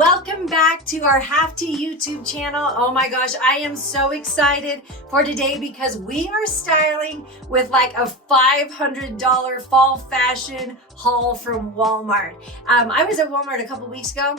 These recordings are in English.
Welcome back to our Halftee YouTube channel. Oh my gosh, I am so excited for today because we are styling with like a $500 fall fashion haul from Walmart. I was at Walmart a couple weeks ago.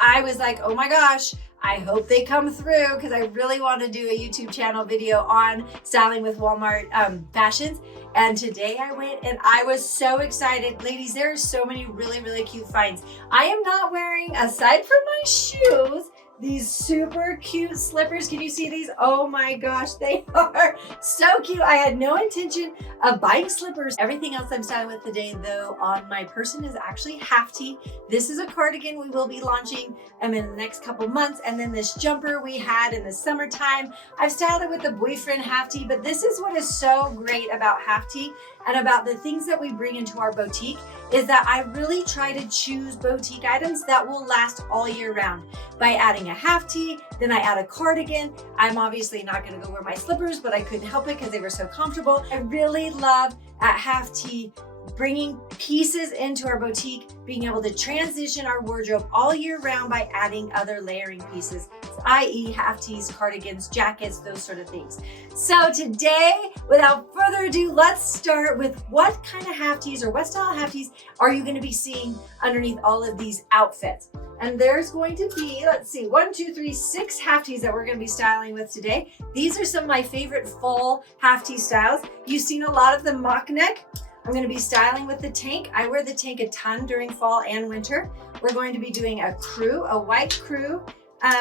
I was like, oh my gosh, I hope they come through because I really want to do a YouTube channel video on styling with Walmart fashions. And today I went and I was so excited. Ladies, there are so many really cute finds. I am not wearing, aside from my shoes, these super cute slippers. Can you see these? Oh my gosh, they are so cute. I had no intention of buying slippers. Everything else I'm styling with today though on my person is actually Halftee. This is a cardigan we will be launching in the next couple months. And then this jumper we had in the summertime. I've styled it with a boyfriend Halftee, but this is what is so great about Halftee and about the things that we bring into our boutique is that I really try to choose boutique items that will last all year round. By adding a Halftee, then I add a cardigan. I'm obviously not gonna go wear my slippers, but I couldn't help it because they were so comfortable. I really love at Halftee bringing pieces into our boutique, being able to transition our wardrobe all year round by adding other layering pieces, i.e. Halftees, cardigans, jackets, those sort of things. So today, without further ado, let's start with what kind of Halftees or what style Halftees are you gonna be seeing underneath all of these outfits? And there's going to be, let's see, 6 Halftees that we're gonna be styling with today. These are some of my favorite fall Halftee styles. You've seen a lot of the mock neck. I'm gonna be styling with the tank. I wear the tank a ton during fall and winter. We're going to be doing a crew, a white crew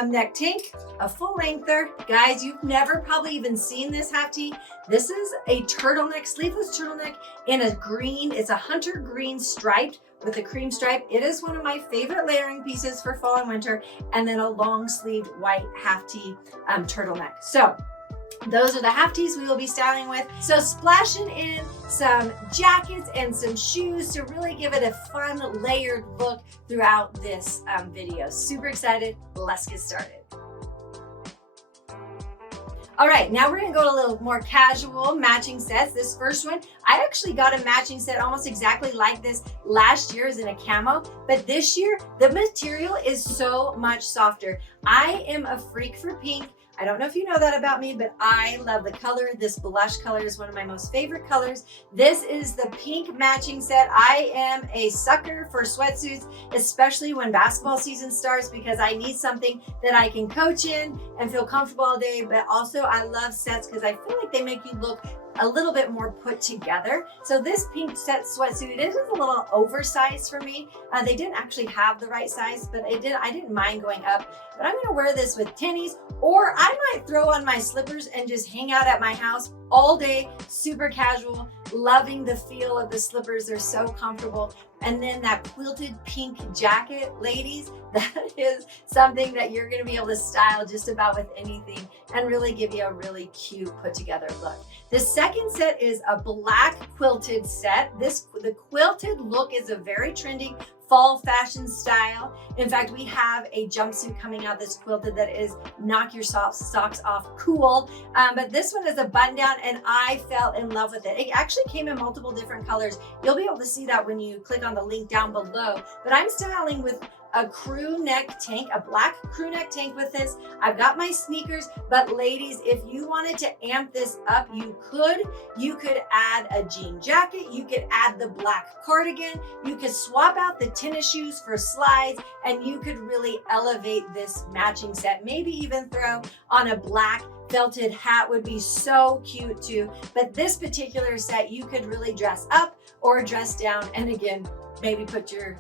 neck tank, a full lengther. Guys, you've never probably even seen this Halftee. This is a turtleneck, sleeveless turtleneck in a green. It's a hunter green striped with a cream stripe. It is one of my favorite layering pieces for fall and winter, and then a long sleeved white Halftee turtleneck. So those are the Halftees we will be styling with. So splashing in some jackets and some shoes to really give it a fun layered look throughout this video. Super excited, let's get started. All right, now we're gonna go to a little more casual matching sets. This first one, I actually got a matching set almost exactly like this last year as in a camo, but this year, the material is so much softer. I am a freak for pink. I don't know if you know that about me, but I love the color. This blush color is one of my most favorite colors. This is the pink matching set. I am a sucker for sweatsuits, especially when basketball season starts, because I need something that I can coach in and feel comfortable all day. But also I love sets because I feel like they make you look a little bit more put together. So this pink set sweatsuit, it is a little oversized for me. They didn't actually have the right size, but I didn't mind going up. But I'm gonna wear this with tennies, or I might throw on my slippers and just hang out at my house all day, super casual, loving the feel of the slippers. They're so comfortable. And then that quilted pink jacket, ladies, that is something that you're gonna be able to style just about with anything and really give you a really cute put together look. The second set is a black quilted set. The quilted look is a very trendy fall fashion style. In fact, we have a jumpsuit coming out that's quilted that is knock your socks off cool. But this one is a button down and I fell in love with it. It actually came in multiple different colors. You'll be able to see that when you click on the link down below. But I'm styling with a crew neck tank, a black crew neck tank with this. I've got my sneakers, but ladies, if you wanted to amp this up, you could add a jean jacket, you could add the black cardigan, you could swap out the tennis shoes for slides, and you could really elevate this matching set. Maybe even throw on a black felted hat would be so cute too. But this particular set, you could really dress up or dress down, and again, maybe put your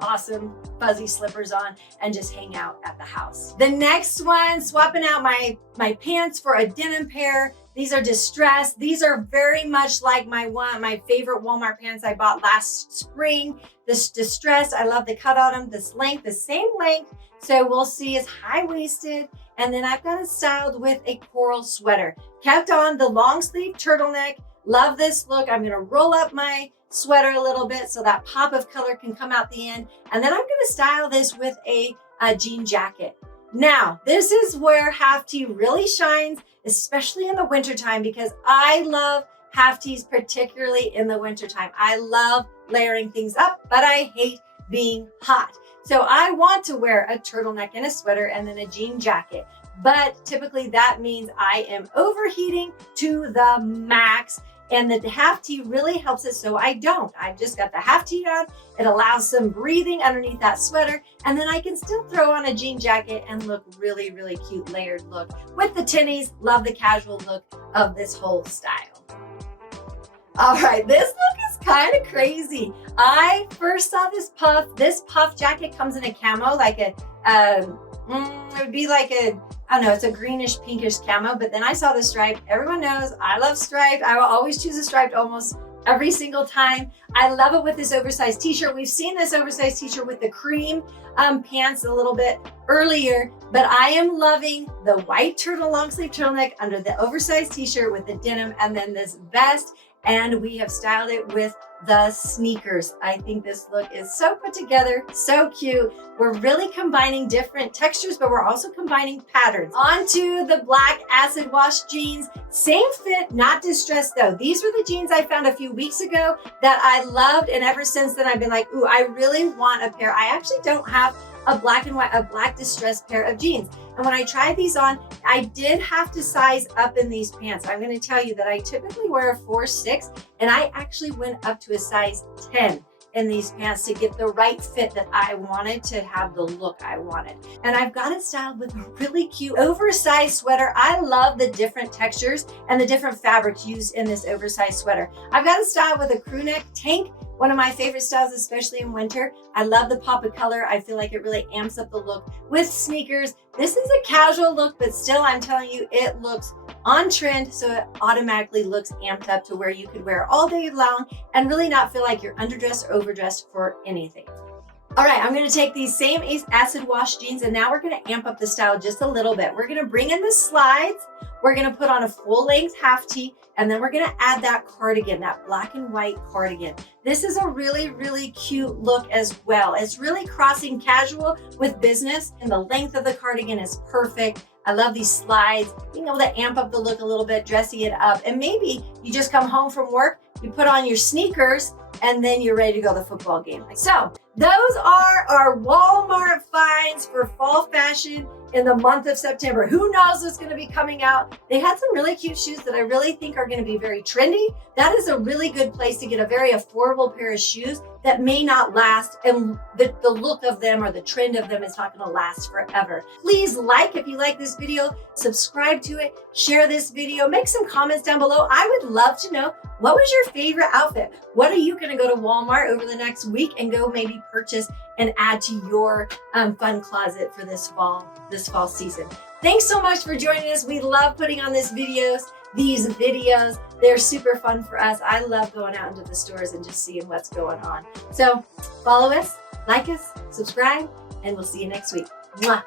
awesome fuzzy slippers on and just hang out at the house. The next one, swapping out my pants for a denim pair. These are distressed. These are very much like my favorite Walmart pants I bought last spring. This distressed, I love the cut on them, this length, the same length. So we'll see it's high-waisted. And then I've got it styled with a coral sweater. Kept on the long sleeve turtleneck. Love this look. I'm gonna roll up my sweater a little bit so that pop of color can come out the end. And then I'm gonna style this with a jean jacket. Now, this is where Halftee really shines, especially in the wintertime, because I love Halftees, particularly in the wintertime. I love layering things up, but I hate being hot. So I want to wear a turtleneck and a sweater and then a jean jacket. But typically that means I am overheating to the max. And the Halftee really helps it so I don't. I've just got the Halftee on. It allows some breathing underneath that sweater. And then I can still throw on a jean jacket and look really, really cute layered look. With the tinnies, love the casual look of this whole style. All right, this look is kind of crazy. I first saw this puff. This puff jacket comes in a camo, like a, it would be like a, I don't know, it's a greenish pinkish camo, but then I saw the stripe. Everyone knows I love striped. I will always choose a striped almost every single time. I love it with this oversized t-shirt. We've seen this oversized t-shirt with the cream pants a little bit earlier, but I am loving the white long sleeve turtleneck under the oversized t-shirt with the denim and then this vest. And we have styled it with the sneakers. I think this look is so put together, so cute. We're really combining different textures, but we're also combining patterns. Onto the black acid wash jeans. Same fit, not distressed though. These were the jeans I found a few weeks ago that I loved. And ever since then, I've been like, ooh, I really want a pair. I actually don't have a black and white, a black distressed pair of jeans. And when I tried these on, I did have to size up in these pants. I'm going to tell you that I typically wear a 4-6, and I actually went up to a size 10 in these pants to get the right fit that I wanted to have the look I wanted. And I've got it styled with a really cute oversized sweater. I love the different textures and the different fabrics used in this oversized sweater. I've got it styled with a crew neck tank. One of my favorite styles, especially in winter. I love the pop of color. I feel like it really amps up the look with sneakers. This is a casual look, but still, I'm telling you, it looks on trend, so it automatically looks amped up to where you could wear all day long and really not feel like you're underdressed or overdressed for anything. All right, I'm gonna take these same acid wash jeans and now we're gonna amp up the style just a little bit. We're gonna bring in the slides. We're gonna put on a full length half tee, and then we're gonna add that cardigan, that black and white cardigan. This is a really, really cute look as well. It's really crossing casual with business, and the length of the cardigan is perfect. I love these slides, being able to amp up the look a little bit, dressing it up. And maybe you just come home from work, you put on your sneakers, and then you're ready to go to the football game. So those are our Walmart finds for fall fashion in the month of September. Who knows what's gonna be coming out? They had some really cute shoes that I really think are gonna be very trendy. That is a really good place to get a very affordable pair of shoes that may not last, and the look of them or the trend of them is not gonna last forever. Please like if you like this video, subscribe to it, share this video, make some comments down below. I would love to know, what was your favorite outfit? What are you gonna go to Walmart over the next week and go maybe purchase and add to your fun closet for this fall season? Thanks so much for joining us. We love putting on these videos. They're super fun for us. I love going out into the stores and just seeing what's going on. So follow us, like us, subscribe, and we'll see you next week. Mwah.